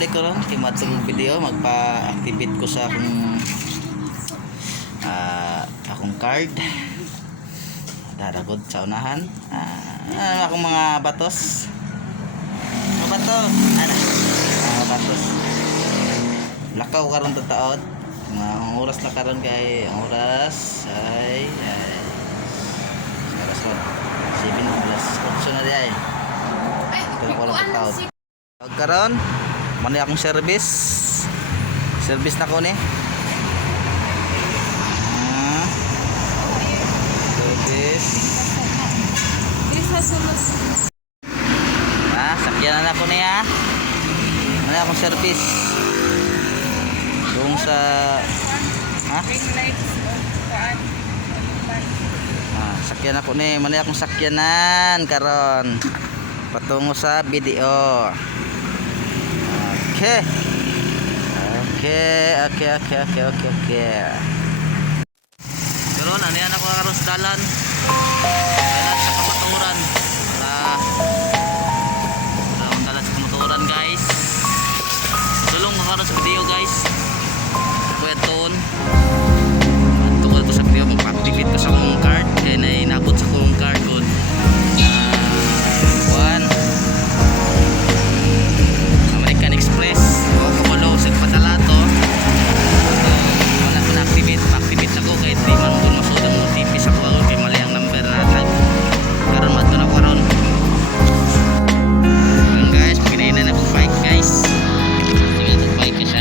ulit ko ron kay matulog video magpa-activate ko sa akong card. Daragod sa unahan. Akong mga batos. Mga bato. Mga batos. Lakaw karon taon. Ang oras na karon kay ang oras ay oras 7:08 na diay. Pero ko lang taon. Karon man akong service na ko ni service sakyan na ko niya man akong service doon sa sakyan ako ni man akong sakyanan karon patungo sa video. Okay. Karon ano yan ako karon sa dalan. Dalan sa kamaturan. Dalan sa kamaturan guys. Tulong ko karon sa video guys. Kuya Ton. Tungkol ko sa video mag-activate ko sa akong card. Kaya na inabot sa akong card ko. American Express. Kumulaw sa padala to. Wala ko na-activate. Pa-activate ako kahit di man kung masudang mo tipis ako ako kay mali ang number na tag. Karon mat ko na karon. Ayun guys, pinayin na akong bike guys. Tingnan ang bike siya.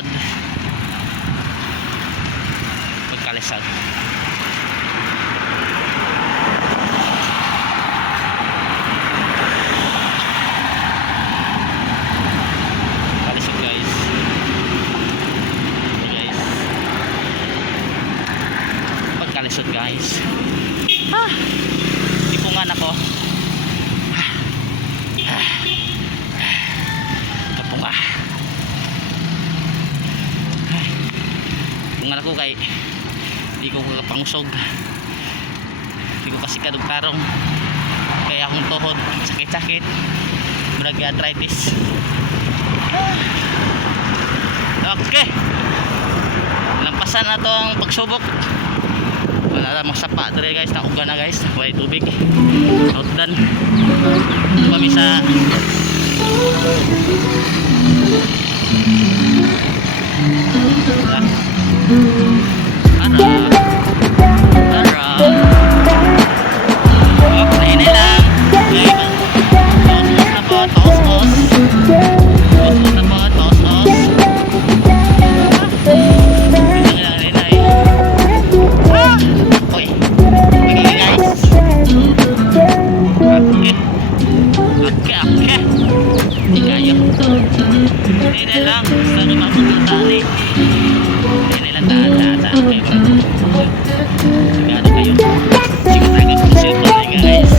taod. Pagkalisod. Kalisod guys. Guys. Pagkalisod guys. Ipungan ako. Kapunga. Pungan ako kay di ko kapangusog. Di ko kasi kadug-karong. Kaya akong tuhod sakit-sakit. Murag arthritis. Okay. Lampasan na tong pagsubok. Wala namang sapa dito guys, nauga na guys, may tubig outdan kami sa ini lang sa lumabot ng tali. Ini lang daan. Sigado kayo. Sigado tayo kung silpa na guys.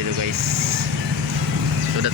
Video guys. Sudah